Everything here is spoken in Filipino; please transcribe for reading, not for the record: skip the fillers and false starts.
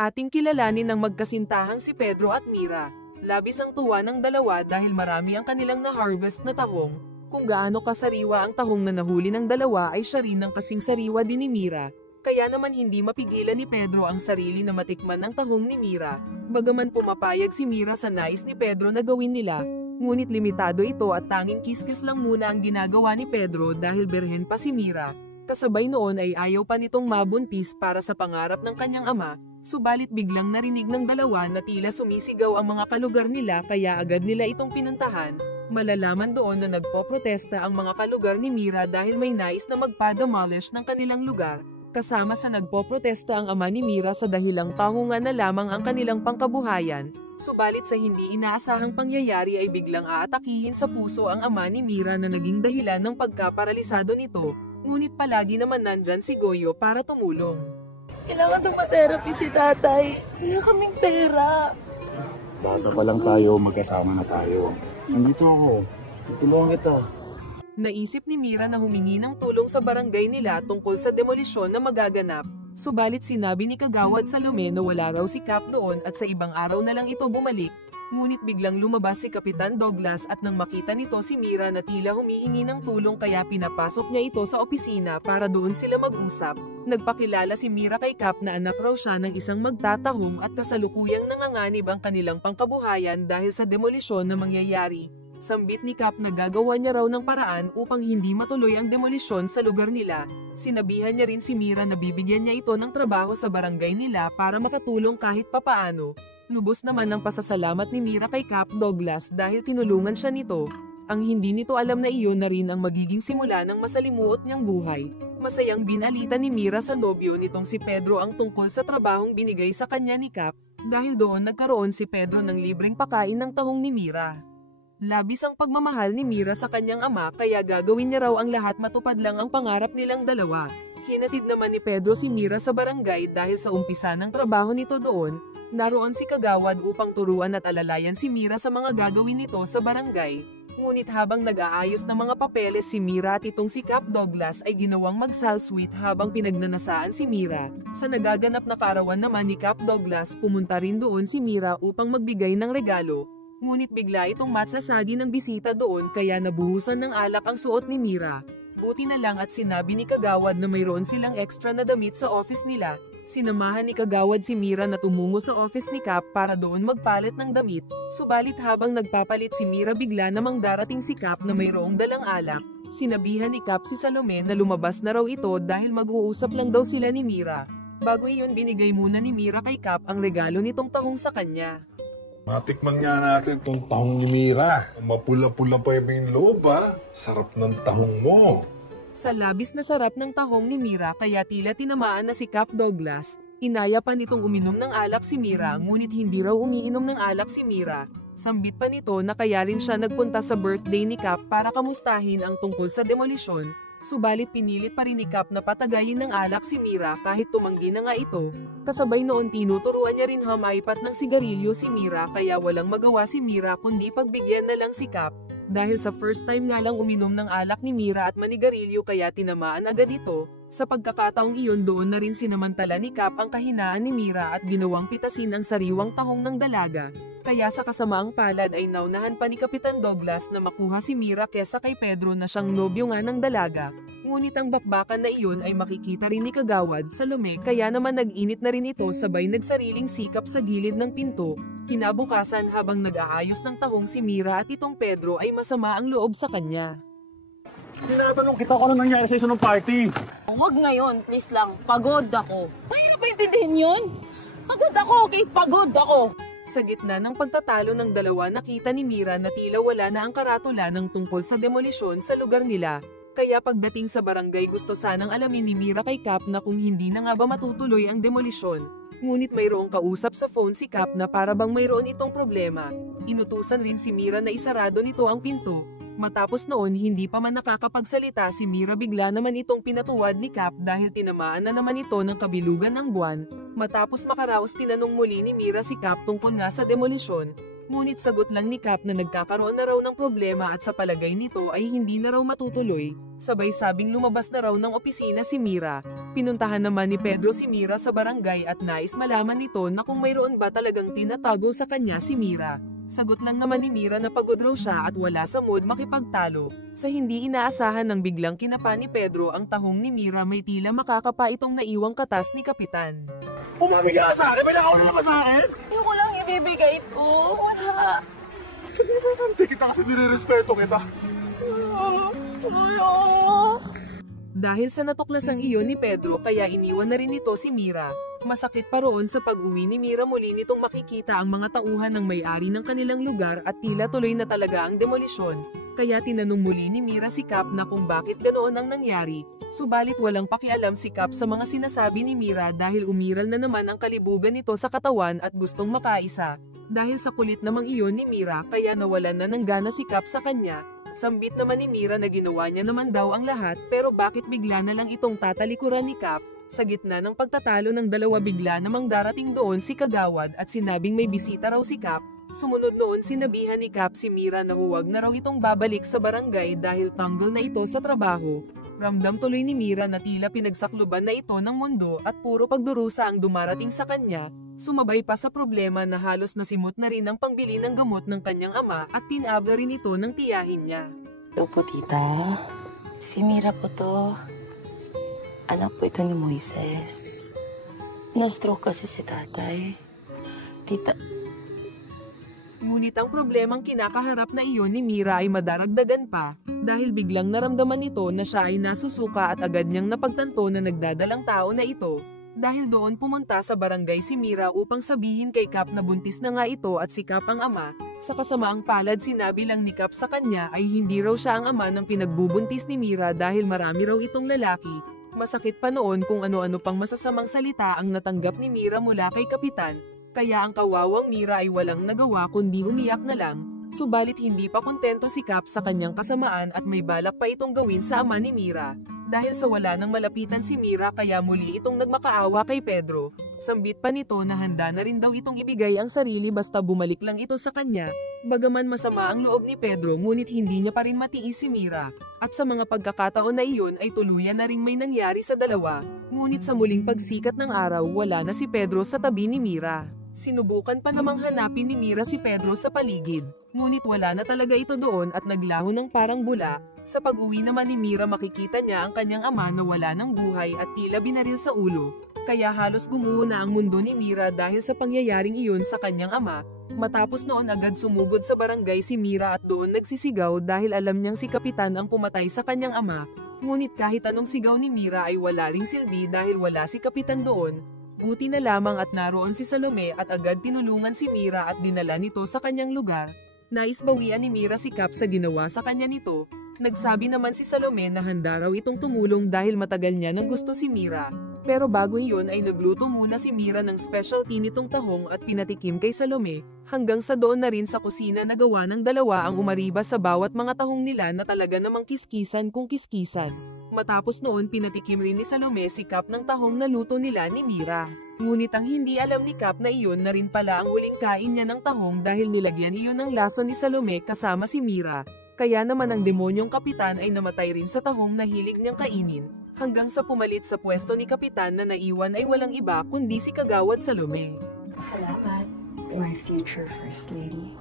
Ating kilalanin ng magkasintahang si Pedro at Mira. Labis ang tuwa ng dalawa dahil marami ang kanilang na-harvest na tahong. Kung gaano kasariwa ang tahong na nahuli ng dalawa ay siya rin ng kasing sariwa din ni Mira. Kaya naman hindi mapigilan ni Pedro ang sarili na matikman ng tahong ni Mira. Bagaman pumapayag si Mira sa nais ni Pedro na gawin nila, ngunit limitado ito at tanging kiskis lang muna ang ginagawa ni Pedro dahil berhen pa si Mira. Kasabay noon ay ayaw pa nitong mabuntis para sa pangarap ng kanyang ama, subalit biglang narinig ng dalawa na tila sumisigaw ang mga kalugar nila kaya agad nila itong pinuntahan. Malalaman doon na nagpoprotesta ang mga kalugar ni Mira dahil may nais na magpa-demolish ng kanilang lugar. Kasama sa nagpoprotesta ang ama ni Mira sa dahilang tahungan na lamang ang kanilang pangkabuhayan. Subalit sa hindi inaasahang pangyayari ay biglang aatakihin sa puso ang ama ni Mira na naging dahilan ng pagkaparalisado nito. Ngunit palagi naman nandyan si Goyo para tumulong. Kailangan ng therapy si tatay. Wala kaming pera. Bata pa lang tayo, magkasama na tayo. Nandito ako. Tutulungan kita. Naisip ni Mira na humingi ng tulong sa barangay nila tungkol sa demolisyon na magaganap. Subalit sinabi ni Kagawad Salome na wala raw si Cap doon at sa ibang araw na lang ito bumalik. Ngunit biglang lumabas si Kapitan Douglas at nang makita nito si Mira na tila humihingi ng tulong kaya pinapasok niya ito sa opisina para doon sila mag-usap. Nagpakilala si Mira kay Cap na anak raw siya ng isang magtatahong at kasalukuyang nanganganib ang kanilang pangkabuhayan dahil sa demolisyon na mangyayari. Sambit ni Cap na gagawa niya raw ng paraan upang hindi matuloy ang demolisyon sa lugar nila. Sinabihan niya rin si Mira na bibigyan niya ito ng trabaho sa barangay nila para makatulong kahit papaano. Lubos naman ang pasasalamat ni Mira kay Cap Douglas dahil tinulungan siya nito. Ang hindi nito alam na iyon na rin ang magiging simula ng masalimuot niyang buhay. Masayang binalita ni Mira sa nobyo nitong si Pedro ang tungkol sa trabahong binigay sa kanya ni Cap, dahil doon nagkaroon si Pedro ng libreng pakain ng tahong ni Mira. Labis ang pagmamahal ni Mira sa kanyang ama kaya gagawin niya raw ang lahat matupad lang ang pangarap nilang dalawa. Hinatid naman ni Pedro si Mira sa barangay dahil sa umpisa ng trabaho nito doon, naroon si Kagawad upang turuan at alalayan si Mira sa mga gagawin nito sa barangay. Ngunit habang nag-aayos ng mga papeles si Mira at itong si Cap Douglas ay ginawang mag-salsuit habang pinagnanasaan si Mira. Sa nagaganap na kaarawan naman ni Cap Douglas, pumunta rin doon si Mira upang magbigay ng regalo. Ngunit bigla itong matsasagi ng bisita doon kaya nabuhusan ng alak ang suot ni Mira. Buti na lang at sinabi ni Kagawad na mayroon silang extra na damit sa office nila. Sinamahan ni Kagawad si Mira na tumungo sa office ni Cap para doon magpalit ng damit. Subalit habang nagpapalit si Mira bigla namang darating si Cap na mayroong dalang alak. Sinabihan ni Cap si Salome na lumabas na raw ito dahil mag-uusap lang daw sila ni Mira. Bago iyon binigay muna ni Mira kay Cap ang regalo nitong tahong sa kanya. Matikman nga natin itong tahong ni Mira. Mapula-pula pa yung loob ha. Sarap ng tahong mo. Sa labis na sarap ng tahong ni Mira kaya tila tinamaan na si Cap Douglas. Inaya pa nitong uminom ng alak si Mira ngunit hindi raw umiinom ng alak si Mira. Sambit pa nito na kaya rin siya nagpunta sa birthday ni Cap para kamustahin ang tungkol sa demolisyon. Subalit pinilit pa rin ni Cap na patagayin ng alak si Mira kahit tumanggi na nga ito. Kasabay noon tinuturuan niya rin humaipat ng sigarilyo si Mira kaya walang magawa si Mira kundi pagbigyan na lang si Cap. Dahil sa first time nga lang uminom ng alak ni Mira at manigarilyo kaya tinamaan agad ito. Sa pagkakataong iyon doon na rin sinamantala ni Cap ang kahinaan ni Mira at ginawang pitasin ang sariwang tahong ng dalaga. Kaya sa kasamaang palad ay naunahan pa ni Kapitan Douglas na makuha si Mira kesa kay Pedro na siyang nobyo nga ng dalaga. Ngunit ang bakbakan na iyon ay makikita rin ni Kagawad Salome kaya naman nag-init na rin ito sabay nagsariling sikap sa gilid ng pinto. Kinabukasan habang nag-aayos ng tahong si Mira at itong Pedro ay masama ang loob sa kanya. Tinatanong kita kung ano nangyari sa iso ng party. Huwag ngayon, please lang. Pagod ako. Mahirap ba intindihin yun? Pagod ako, okay? Pagod ako. Sa gitna ng pagtatalo ng dalawa nakita ni Mira na tila wala na ang karatula ng tungkol sa demolisyon sa lugar nila. Kaya pagdating sa barangay gusto sanang alamin ni Mira kay Cap na kung hindi na nga ba matutuloy ang demolisyon. Ngunit mayroong kausap sa phone si Cap na para bang mayroon itong problema. Inutusan rin si Mira na isarado nito ang pinto. Matapos noon hindi pa man nakakapagsalita si Mira bigla naman itong pinatuwad ni Cap dahil tinamaan na naman ito ng kabilugan ng buwan. Matapos makaraos tinanong muli ni Mira si Cap tungkol nga sa demolisyon. Ngunit sagot lang ni Cap na nagkakaroon na raw ng problema at sa palagay nito ay hindi na raw matutuloy. Sabay sabing lumabas na raw ng opisina si Mira. Pinuntahan naman ni Pedro si Mira sa barangay at nais malaman nito na kung mayroon ba talagang tinatago sa kanya si Mira. Sagot lang naman ni Mira na pagod raw siya at wala sa mood makipagtalo. Sa hindi inaasahan ng biglang kinapa ni Pedro ang tahong ni Mira, may tila makakapa itong naiwang katas ni Kapitan. Umamig ka sa akin? May nakauna naman sa akin? Yung ko lang ibibigay ito. Wala. Hindi kita kasi nire-respeto kita. Dahil sa natuklasang iyon ni Pedro kaya iniwan na rin ito si Mira. Masakit pa roon sa pag-uwi ni Mira muli nitong makikita ang mga tauhan ng may-ari ng kanilang lugar at tila tuloy na talaga ang demolisyon. Kaya tinanong muli ni Mira si Cap na kung bakit ganoon ang nangyari. Subalit walang pakialam si Cap sa mga sinasabi ni Mira dahil umiral na naman ang kalibugan nito sa katawan at gustong makaisa. Dahil sa kulit namang iyon ni Mira kaya nawalan na ng gana si Cap sa kanya. Sambit naman ni Mira na ginawa niya naman daw ang lahat pero bakit bigla na lang itong tatalikuran ni Cap? Sa gitna ng pagtatalo ng dalawa bigla namang darating doon si Kagawad at sinabing may bisita raw si Cap. Sumunod noon sinabihan ni Cap si Mira na huwag na raw itong babalik sa barangay dahil tanggol na ito sa trabaho. Ramdam tuloy ni Mira na tila pinagsakluban na ito ng mundo at puro pagdurusa ang dumarating sa kanya. Sumabay pa sa problema na halos nasimot na rin ang pangbili ng gamot ng kanyang ama at tinabla rin ito ng tiyahin niya. Ito po, tita. Si Mira po to. Anak po ito ni Moises. Na-stroke kasi si tatay. Tita, Ngunit ang problemang kinakaharap na iyon ni Mira ay madaragdagan pa dahil biglang naramdaman nito na siya ay nasusuka at agad niyang napagtanto na nagdadalang tao na ito. Dahil doon pumunta sa barangay si Mira upang sabihin kay Cap na buntis na nga ito at si Cap ang ama. Sa kasamaang palad sinabi lang ni Cap sa kanya ay hindi raw siya ang ama ng pinagbubuntis ni Mira dahil marami raw itong lalaki. Masakit pa noon kung ano-ano pang masasamang salita ang natanggap ni Mira mula kay Kapitan. Kaya ang kawawang Mira ay walang nagawa kundi umiyak na lang. Subalit hindi pa kontento si Cap sa kanyang kasamaan at may balak pa itong gawin sa ama ni Mira. Dahil sa wala nang malapitan si Mira kaya muli itong nagmakaawa kay Pedro. Sambit pa nito na handa na rin daw itong ibigay ang sarili basta bumalik lang ito sa kanya. Bagaman masama ang loob ni Pedro ngunit hindi niya pa rin matiis si Mira. At sa mga pagkakataon na iyon ay tuluyan na ring may nangyari sa dalawa. Ngunit sa muling pagsikat ng araw wala na si Pedro sa tabi ni Mira. Sinubukan pa namang hanapin ni Mira si Pedro sa paligid. Ngunit wala na talaga ito doon at naglaho ng parang bula. Sa pag-uwi naman ni Mira makikita niya ang kanyang ama na wala ng buhay at tila binaril sa ulo. Kaya halos gumuho na ang mundo ni Mira dahil sa pangyayaring iyon sa kanyang ama. Matapos noon agad sumugod sa barangay si Mira at doon nagsisigaw dahil alam niyang si Kapitan ang pumatay sa kanyang ama. Ngunit kahit anong sigaw ni Mira ay wala ring silbi dahil wala si Kapitan doon. Buti na lamang at naroon si Salome at agad tinulungan si Mira at dinala nito sa kanyang lugar. Nais bawian ni Mira si Cap sa ginawa sa kanya nito. Nagsabi naman si Salome na handa raw itong tumulong dahil matagal niya nang gusto si Mira. Pero bago iyon ay nagluto muna si Mira ng specialty nitong tahong at pinatikim kay Salome. Hanggang sa doon na rin sa kusina na gawa ng dalawa ang umariba sa bawat mga tahong nila na talaga namang kiskisan kung kiskisan. Matapos noon pinatikim rin ni Salome si Cap ng tahong na luto nila ni Mira. Ngunit ang hindi alam ni Cap na iyon na rin pala ang huling kain niya ng tahong dahil nilagyan iyon ng lason ni Salome kasama si Mira. Kaya naman ang demonyong Kapitan ay namatay rin sa tahong na hilig niyang kainin. Hanggang sa pumalit sa pwesto ni Kapitan na naiwan ay walang iba kundi si Kagawad Salome. Salamat, my future First Lady.